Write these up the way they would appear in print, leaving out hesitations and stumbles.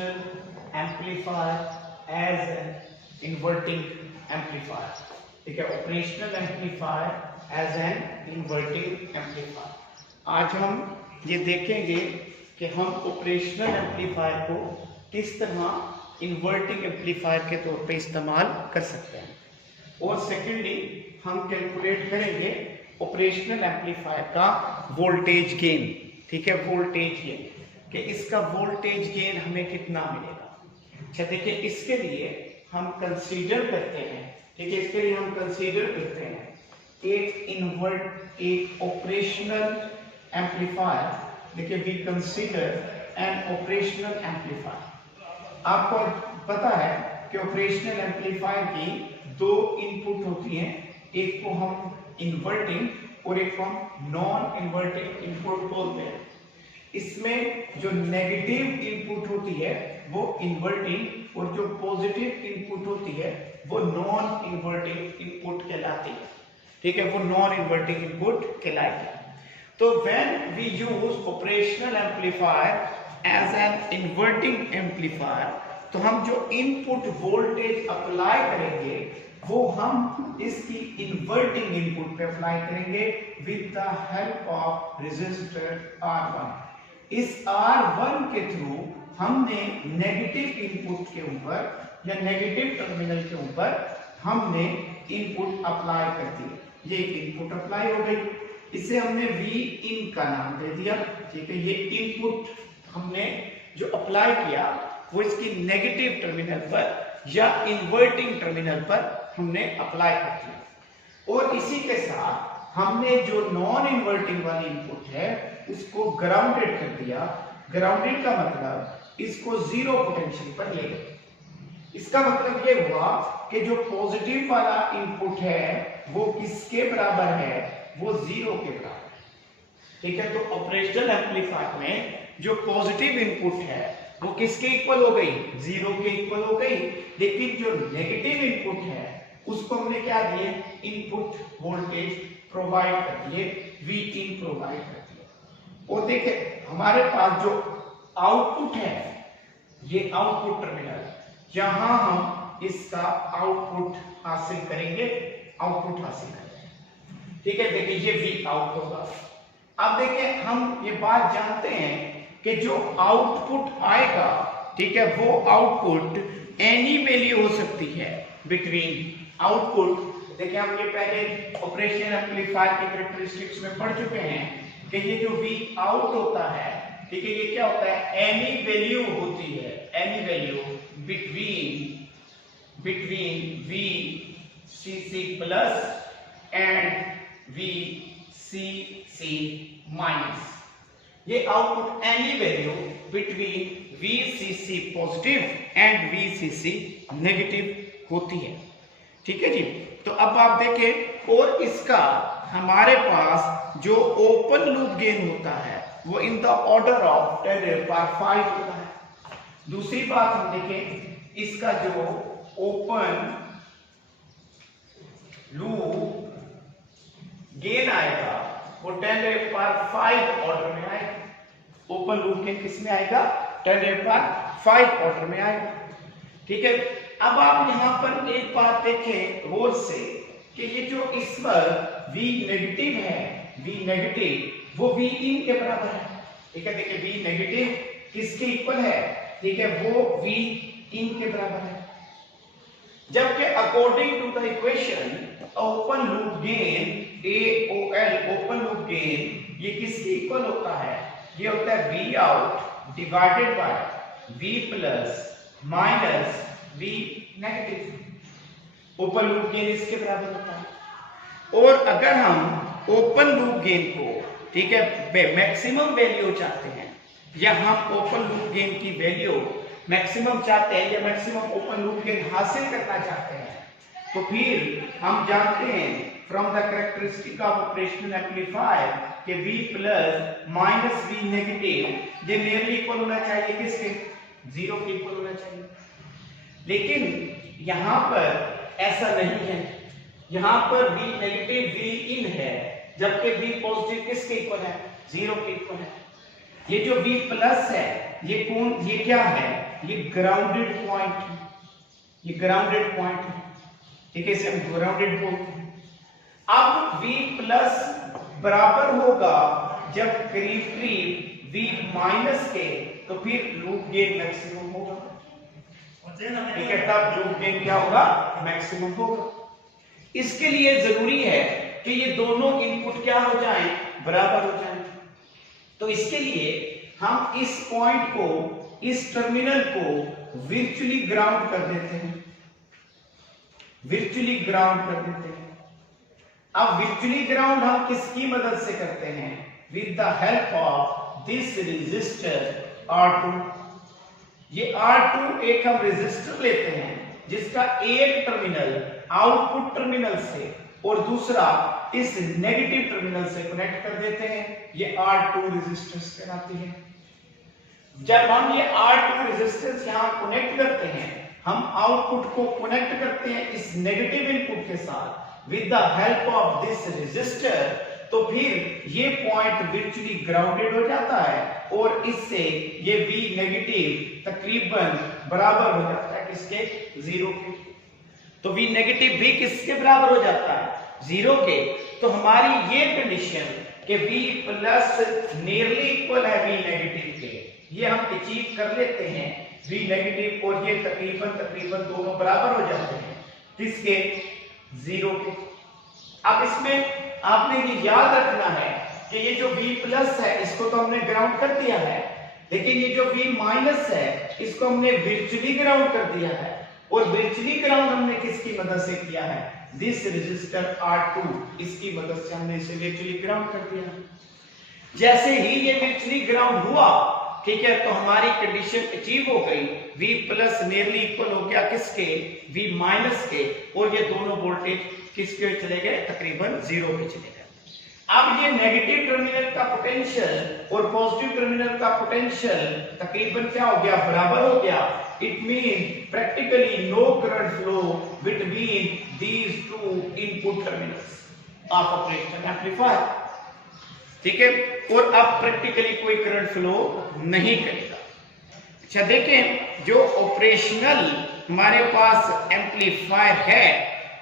operational amplifier as an inverting amplifier. ठीक है, operational amplifier as an inverting amplifier. आज हम ये देखेंगे कि हम ऑपरेशनल एम्पलीफायर को किस तरह इन्वर्टिंग एम्पलीफायर के तौर पे इस्तेमाल कर सकते हैं, और सेकेंडली हम कैलकुलेट करेंगे ऑपरेशनल एम्पलीफायर का वोल्टेज गेन। ठीक है, वोल्टेज गेन कि इसका वोल्टेज गेन हमें कितना मिलेगा। अच्छा देखिए, इसके लिए हम कंसीडर करते हैं, ठीक है, इसके लिए हम कंसीडर करते हैं एक ऑपरेशनल एम्पलीफायर। देखिए, we consider an operational amplifier. आपको पता है कि ऑपरेशनल एम्पलीफायर की दो इनपुट होती हैं, एक को हम इन्वर्टिंग और एक को हम नॉन इन्वर्टिंग इनपुट बोलते हैं। इसमें जो नेगेटिव इनपुट होती है वो इन्वर्टिंग और जो पॉजिटिव इनपुट होती है वो नॉन इन्वर्टिंग इनपुट कहलाती है। ठीक है, वो नॉन इन्वर्टिंग इनपुट कहलाएगी। तो when we use operational amplifier as an inverting amplifier, तो हम जो इनपुट वोल्टेज अप्लाई करेंगे वो हम इसकी इन्वर्टिंग इनपुट पे अप्लाई करेंगे with the help of resistor R1। इस R1 के थ्रू हमने नेगेटिव इनपुट के ऊपर या नेगेटिव टर्मिनल के ऊपर हमने इनपुट अप्लाई कर दी। ये इनपुट अप्लाई हो गई, इसे हमने V इन का नाम दे दिया। ठीक है, ये इनपुट हमने जो अप्लाई किया वो इसकी नेगेटिव टर्मिनल पर या इन्वर्टिंग टर्मिनल पर हमने अप्लाई कर दिया, और इसी के साथ हमने जो नॉन इन्वर्टिंग वाली इनपुट है उसको ग्राउंडेड कर दिया। ग्राउंडेड का मतलब इसको जीरो पोटेंशियल पर ले गए। इसका मतलब ये हुआ कि जो पॉजिटिव वाला इनपुट है वो किसके बराबर है, वो जीरो के बराबर है। ठीक है, तो ऑपरेशनल एम्पलीफायर में जो पॉजिटिव इनपुट है वो किसके इक्वल हो गई, जीरो के इक्वल हो गई। लेकिन जो नेगेटिव इनपुट है उसको हमने क्या दिए, इनपुट वोल्टेज प्रोवाइड कर दिए, वी इन प्रोवाइड कर दिए। और देखिए, हमारे पास जो आउटपुट है ये आउटपुट टर्मिनल, यहां हम इसका आउटपुट हासिल करेंगे, आउटपुट हासिल करेंगे। ठीक है, देखिए ये वी आउट होगा। अब देखिए, हम ये बात जानते हैं कि जो आउटपुट आएगा, ठीक है, वो आउटपुट एनी वैल्यू हो सकती है बिटवीन आउटपुट। देखिए, हम ये पहले ऑपरेशनल एम्पलीफायर की कैरेक्टरिस्टिक्स में पढ़ चुके हैं कि ये जो वी आउट होता है, ठीक है, ये क्या होता है, एनी वैल्यू होती है, any value between V C C plus and V C C minus. ये output any value between VCC positive and VCC negative होती है। ठीक है जी, तो अब आप देखें, और इसका हमारे पास जो ओपन लूप गेन होता है वो इन द ऑर्डर ऑफ 10⁵ होता है। दूसरी बात हम देखें, इसका जो ओपन लूप गेन आएगा वो 10⁵ ऑर्डर में आएगा। ओपन लूप गेन किस में आएगा, 10⁵ ऑर्डर में आएगा। ठीक है, अब आप यहां पर एक बात देखें गौर से कि ये जो इस पर V नेगेटिव है, V नेगेटिव वो V इन के बराबर है। ठीक है, देखिए V नेगेटिव किसके इक्वल है, ठीक है, वो V इन के बराबर है। जबकि according to the equation open loop gain AOL, open loop gain ये किसके इक्वल होता है, ये होता है V out divided by V plus minus V negative. Open loop gain इसके बराबर होता है। और अगर हम ओपन लूप गेन को, ठीक है, मैक्सिमम वैल्यू चाहते हैं, या हम ओपन लूप गेन की वैल्यू मैक्सिमम चाहते हैं या मैक्सिमम ओपन लूप गेन हासिल करना चाहते हैं, तो फिर हम जानते हैं from the characteristic of operational amplifier कि V plus minus V negative ये नियरली इक्वल होना चाहिए किसके, जीरो के इक्वल होना चाहिए। लेकिन यहां पर ऐसा नहीं है, यहां पर V नेगेटिव V इन है, जबकि V पॉजिटिव किसके इक्वल है, जीरो के इक्वल है। ये जो V प्लस है ये कौन, ये क्या है, ये ग्राउंडेड पॉइंट है, ये ग्राउंडेड पॉइंट है, ठीक है, इसे हम ग्राउंडेड बोलते हैं। अब V प्लस बराबर होगा जब करीब करीब V माइनस के, तो फिर लूप गेन मैक्सिमम होगा, ठीक है, तब लूप गेन क्या होगा, मैक्सिमम होगा। इसके लिए जरूरी है कि ये दोनों इनपुट क्या हो जाएं, बराबर हो जाएं। तो इसके लिए हम इस पॉइंट को, इस टर्मिनल को वर्चुअली ग्राउंड कर देते हैं, वर्चुअली ग्राउंड कर देते हैं। अब वर्चुअली ग्राउंड हम किसकी मदद से करते हैं, with the help of this resistor R2। ये R2 एक हम रेजिस्टर लेते हैं जिसका एक टर्मिनल आउटपुट टर्मिनल से और दूसरा इस नेगेटिव टर्मिनल से कनेक्ट कर देते हैं, ये R2 रेजिस्टेंस कहलाती है। जब हम ये R2 रेजिस्टेंस यहां कनेक्ट करते हैं, हम आउटपुट को कनेक्ट करते हैं इस नेगेटिव इनपुट के साथ with the help of this resistor, तो फिर ये पॉइंट वर्चुअली ग्राउंडेड हो जाता है और इससे ये V नेगेटिव तकरीबन बराबर हो जाता है किसके, 0 के। तो V नेगेटिव भी किसके बराबर हो जाता है, 0 के। तो हमारी ये कंडीशन कि V प्लस नियरली इक्वल है V नेगेटिव के, ये हम अचीव कर लेते हैं। V नेगेटिव और ये तकरीबन दोनों बराबर हो जाते हैं किसके, 0 के। अब इसमें आपने ये याद रखना है कि ये जो V प्लस है इसको तो हमने ग्राउंड कर दिया है, लेकिन ये जो V माइनस है इसको हमने वर्चुअली ग्राउंड कर दिया है। और वर्चुअली ग्राउंड हमने किसकी मदद से किया है, दिस रेजिस्टर R2, इसकी मदद से हमने इसे वर्चुअली ग्राउंड कर दिया। जैसे ही ये वर्चुअली ग्राउंड हुआ, ठीक है, तो हमारी कंडीशन अचीव हो गई, V प्लस नियरली इक्वल हो गया किसके, V माइनस के, और ये दोनों वोल्टेज किसके चले गए, तकरीबन 0 पे चले गए। अब ये नेगेटिव टर्मिनल का पोटेंशियल और पॉजिटिव टर्मिनल का पोटेंशियल तकरीबन क्या हो गया, बराबर हो गया। It mean practically no current flow between these two input terminals of operational amplifier, ठीक है, और अब प्रैक्टिकली कोई करंट फ्लो नहीं करेगा। अच्छा देखें, जो ऑपरेशनल हमारे पास एम्पलीफायर है,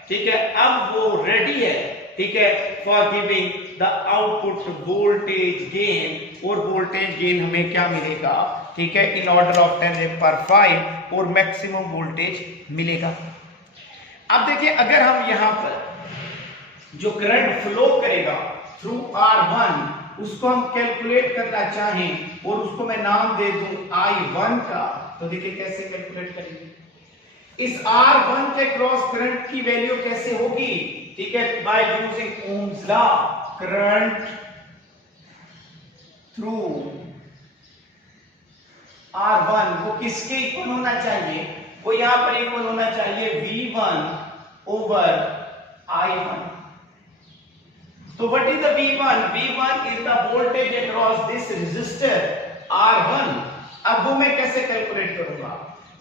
ठीक है, अब वो रेडी है, ठीक है, for giving the output voltage gain. और वोल्टेज गेन हमें क्या मिलेगा, ठीक है, इन ऑर्डर ऑफ 10⁵ और मैक्सिमम वोल्टेज मिलेगा। अब देखिए, अगर हम यहां पर जो करंट फ्लो करेगा थ्रू R1 उसको हम कैलकुलेट करना चाहें और उसको मैं नाम दे दूं I1 का, तो देखिए कैसे कैलकुलेट करेंगे। इस R1 के क्रॉस करंट की वैल्यू कैसे होगी, ठीक है, by using Ohm's law. Current through R1 वो किसके इक्वल होना चाहिए, वो यहां पर इक्वल होना चाहिए V1 ओवर I1। तो what is the V1? V1 is the voltage across this resistor R1। अब वो मैं कैसे कैलकुलेट करूंगा,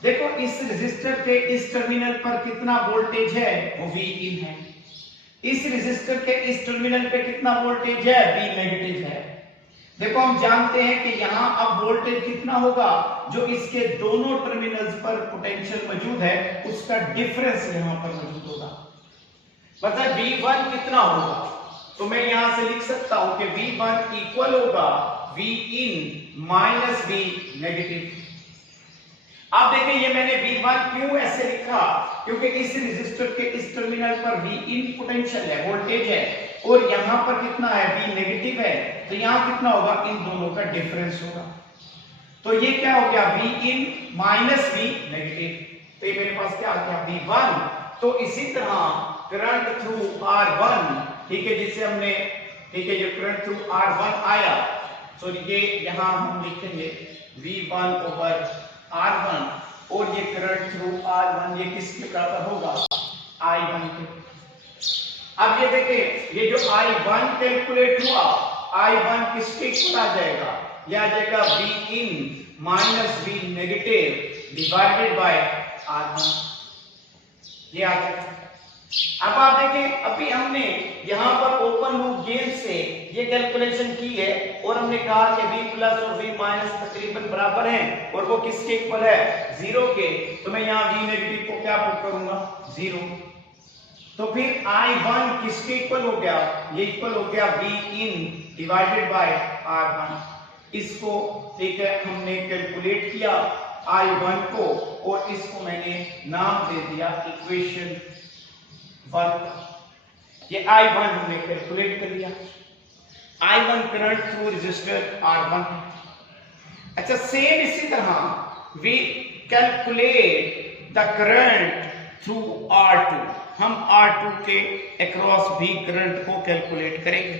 देखो इस रेजिस्टर के इस टर्मिनल पर कितना वोल्टेज है, वो Vin है। इस रेजिस्टर के इस टर्मिनल पे कितना वोल्टेज है, V नेगेटिव है। देखो हम जानते हैं कि यहां अब वोल्टेज कितना होगा, जो इसके दोनों टर्मिनल्स पर पोटेंशियल मौजूद है उसका डिफरेंस यहां पर मौजूद होगा। मतलब V1 कितना होगा, तो मैं यहां से लिख सकता हूं कि V1 इक्वल होगा Vin माइनस V नेगेटिव। अब देखिए ये मैंने V1 क्यों ऐसे लिखा, क्योंकि इस रेजिस्टर के इस टर्मिनल पर Vin पोटेंशियल है, वोल्टेज है, और यहां पर कितना है, V नेगेटिव है, तो यहां कितना होगा, इन दोनों का डिफरेंस होगा। तो ये क्या हो गया, Vin माइनस V नेगेटिव। तो ये मेरे पास क्या आ गया, V1। तो इसी तरह करंट थ्रू R1, ठीक है, जिसे हमने, ठीक है, जो करंट थ्रू R1 आया, तो ये यहां हम लिखेंगे V1 ओवर R1, और ये करंट थ्रू R1 ये किसके बराबर होगा, I1 के। अब ये देखिए, ये जो I1 कैलकुलेट हुआ, I1 किसके इक्वल आ जाएगा, ये आ जाएगा Vin minus V negative divided by R1, ये आ जाएगा। अब आप देखें, अभी हमने यहाँ पर ओपन लूप गेन से ये कैलकुलेशन की है और हमने कहा कि v प्लस और v माइनस तकरीबन बराबर हैं और वो किसके इक्वल है, 0 के। तो मैं यहाँ v नेगेटिव को क्या पुट करूंगा, 0। तो फिर I1 किसके इक्वल हो गया, ये इक्वल हो गया v in divided by R1। इसको ठीक है हमने कैलकुलेट किया I1 को और इसको मैंने नाम दे दिया इक्वेशन 1। ये I1 हमने कैलकुलेट कर लिया। I1 current through resistor R1। अच्छा, सेम इसी तरह we calculate the current through R2। हम R2 के अक्रॉस भी करंट को कैलकुलेट करेंगे।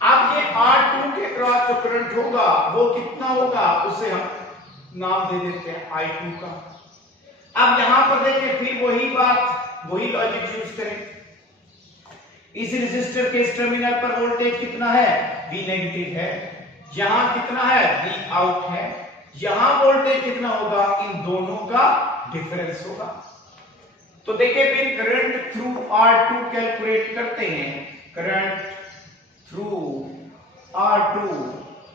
अब ये R2 के अक्रॉस जो करंट होगा वो कितना होगा, उसे हम नाम दे देते हैं I2 का। अब यहां पर देखिए फिर वही बात, वही लॉजिक यूज करें। इस रेजिस्टर के इस टर्मिनल पर वोल्टेज कितना है, V नेगेटिव है। यहां कितना है, V आउट है। यहां वोल्टेज कितना होगा, इन दोनों का डिफरेंस होगा। तो देखिए फिर करंट थ्रू R2 कैलकुलेट करते हैं, करंट थ्रू R2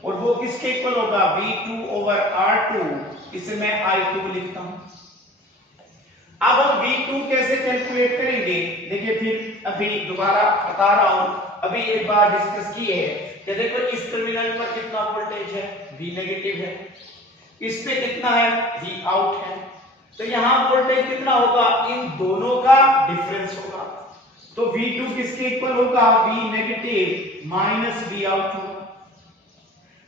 और वो किसके इक्वल होगा, V2 ओवर R2। इसे मैं I2 लिखता हूं। अब हम V2 कैसे कैलकुलेट करेंगे, देखिए फिर अभी दोबारा बता रहा हूं, अभी एक बार डिस्कस की है कि देखो इस टर्मिनल पर कितना वोल्टेज है, V नेगेटिव है। इस पे कितना है, V आउट है। तो यहां वोल्टेज कितना होगा, इन दोनों का डिफरेंस होगा। तो V2 किसके इक्वल होगा, V negative minus V out होगा।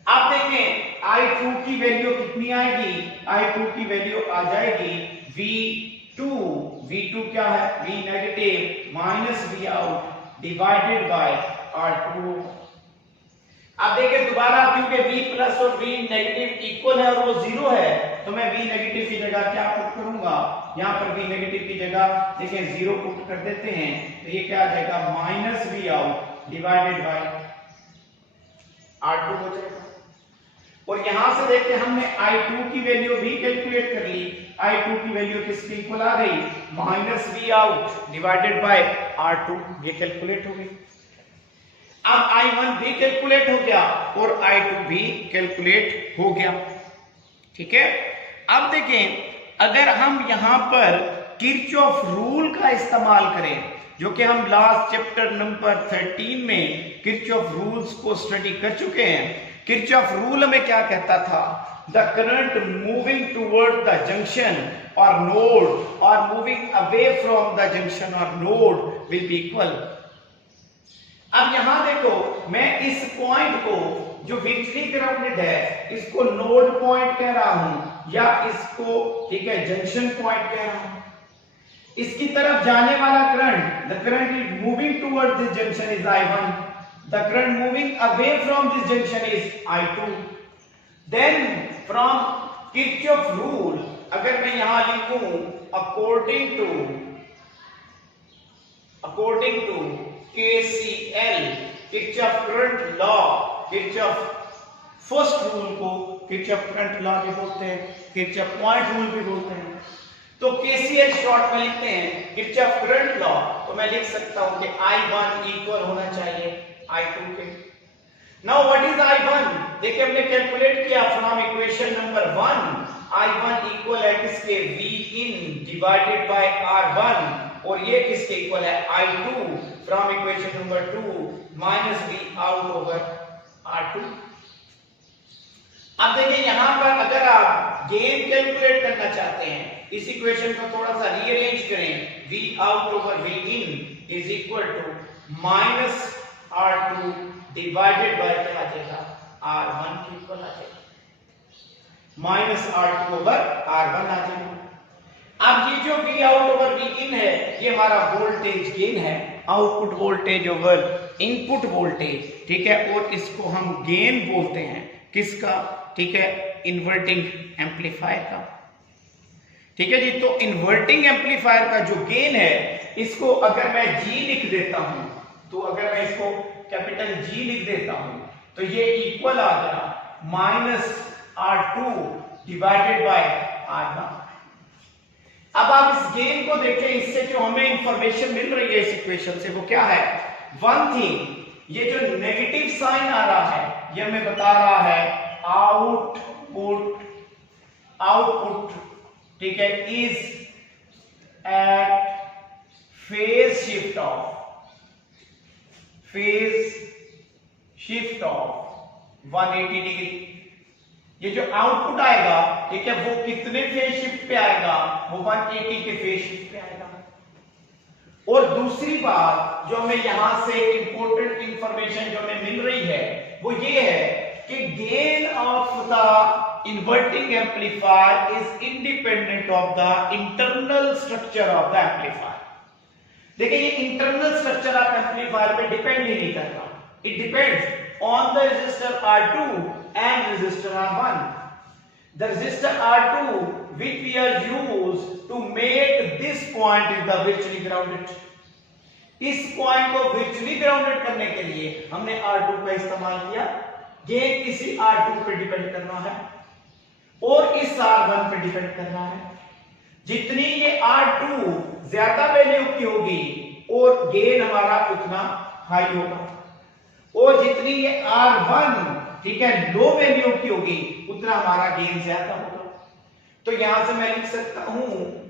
आप देखें I2 की वैल्यू कितनी आएगी, I2 की वैल्यू आ जाएगी V2 क्या है, V negative minus V out divided bye R2। अब देखिए दोबारा, क्योंकि V प्लस और V नेगेटिव इक्वल है और वो 0 है, तो मैं V नेगेटिव की जगह क्या पुट करूंगा, यहां पर V नेगेटिव की जगह देखिए 0 पुट कर देते हैं। तो ये क्या आ जाएगा, minus V out divided bye R2 हो जाएगा। और यहां से देखते हमने I2 की वैल्यू भी कैलकुलेट कर ली। I2 की वैल्यू किसके इक्वल आ गई, minus V out divided bye R2। ये कैलकुलेट हो गई। अब I1 भी कैलकुलेट हो गया और I2 भी कैलकुलेट हो गया, ठीक है। अब देखें अगर हम यहां पर किरचॉफ रूल का इस्तेमाल करें, जो कि हम लास्ट चैप्टर नंबर 13 में किरचॉफ रूल्स को स्टडी कर चुके हैं। किरचॉफ रूल हमें क्या कहता था, the current moving toward the junction और नोड और moving away from the junction और नोड विल बी इक्वल। अब यहां देखो, मैं इस पॉइंट को जो विचली ग्राउंडेड है इसको नोड पॉइंट कह रहा हूं या इसको ठीक है जंक्शन पॉइंट कह रहा हूं। इसकी तरफ जाने वाला current, the current is moving toward this junction is I1, the current moving away from this junction is I2। then from Kirchhoff rule अगर मैं यहां लिखूं according to KCL Kirchhoff current law, Kirchhoff first rule को Kirchhoff current law भी बोलते हैं, Kirchhoff point rule भी बोलते हैं। तो KCL शॉर्ट में लिखते हैं Kirchhoff current law। तो मैं लिख सकता हूं कि I1 इक्वल होना चाहिए I2 के। नाउ व्हाट इज I1, देखिए हमने कैलकुलेट किया from equation number 1। I1 equal है किसके, V in divided by R1 और ये किसके इक्वल है, I2 from equation number 2 minus V out over R2। अब देखिए यहां पर अगर आप गेन कैलकुलेट करना चाहते हैं, इस इक्वेशन को थोड़ा सा रीअरेंज करें, V out over V in is equal to minus R2 divided by क्या आ जाएगा, R1 के इक्वल आ जाएगा, माइनस R2 ओवर R1 आ जाएगा। अब ये जो V आउट ओवर V इन है ये हमारा वोल्टेज गेन है, output voltage over input voltage, ठीक है। और इसको हम गेन बोलते हैं किसका, ठीक है, इन्वर्टिंग एम्पलीफायर का, ठीक है जी। तो इन्वर्टिंग एम्पलीफायर का जो गेन है इसको अगर मैं G लिख देता हूं, तो अगर मैं इसको कैपिटल G लिख देता हूं तो ये इक्वल आ गया minus R2 divided bye R1। अब आप इस गेन को देखें, इससे जो हमें इंफॉर्मेशन मिल रही है इस इक्वेशन से वो क्या है? वन थिंग, ये जो नेगेटिव साइन आ रहा है ये हमें बता रहा है आउटपुट ठीक है is at phase shift of 180 degree. ये जो आउटपुट आएगा ठीक है वो कितने फेज शिफ्ट पे आएगा? वो 180 के फेज शिफ्ट पे आएगा। और दूसरी बात जो हमें यहां से इंपॉर्टेंट इंफॉर्मेशन जो हमें मिल रही है वो ये है कि gain of the inverting amplifier is independent of the internal structure of the amplifier. देखिए ये इंटरनल स्ट्रक्चर ऑफ एम्पलीफायर पे डिपेंड ही नहीं कर रहा, it depends on the resistor R2 and resistor R1. The resistor R2 which we are used to make this point is the virtually grounded. इस point को virtually grounded करने के लिए हमने R2 का इस्तेमाल किया। गेन किसी R2 पे डिपेंड कर रहा है और इस R1 पे डिपेंड कर रहा है। जितनी ये R2 ज्यादा वैल्यू की होगी और गेन हमारा उतना हाई होगा, और जितनी ये R1 ठीक है लो वैल्यू की होगी उतना हमारा गेन ज्यादा होगा। तो यहां से मैं लिख सकता हूं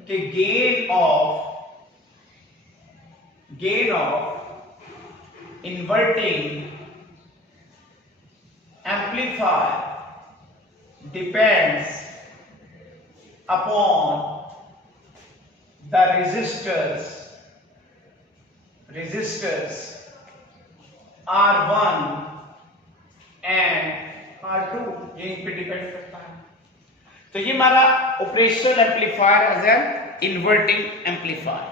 कि gain of inverting amplifier depends upon the resistors R1 and R2, ये इन पे डिपेंड करता है। तो ये हमारा operational amplifier as an inverting amplifier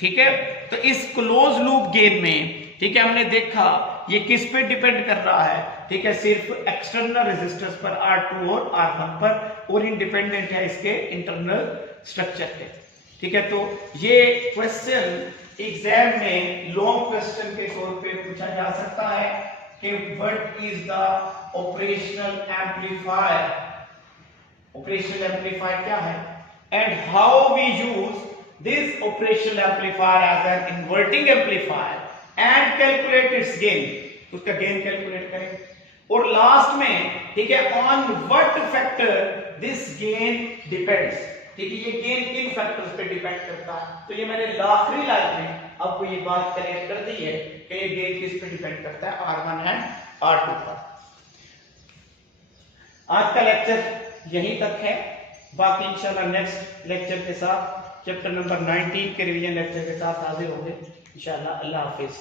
ठीक है। तो इस क्लोज लूप गेन में ठीक है हमने देखा ये किस पे डिपेंड कर रहा है ठीक है, सिर्फ एक्सटर्नल रेजिस्टर्स पर R2 और R1 पर, और इंडिपेंडेंट है इसके इंटरनल स्ट्रक्चर पे ठीक है। तो ये क्वेश्चन एग्जाम में लॉन्ग क्वेश्चन के तौर पे पूछा जा सकता है कि what is the operational amplifier, operational amplifier क्या है, and how we use this operational amplifier as an inverting amplifier and calculate its gain, उसका गेन कैलकुलेट करें, और लास्ट में ठीक है on what factor this gain depends, ठीक है ये गेन किन फैक्टर्स पे डिपेंड करता है। तो ये मैंने आखिरी लाइन में आपको ये बात क्लियर कर दी है कि ये गेन किस पे डिपेंड करता है, R1 एंड R2 पर। आज का लेक्चर यहीं तक है, बाकी इंशाल्लाह नेक्स्ट लेक्चर के साथ चैप्टर नंबर 19 के रिवीजन लेक्चर के साथ हाजिर होंगे इंशाल्लाह। अल्लाह हाफिज।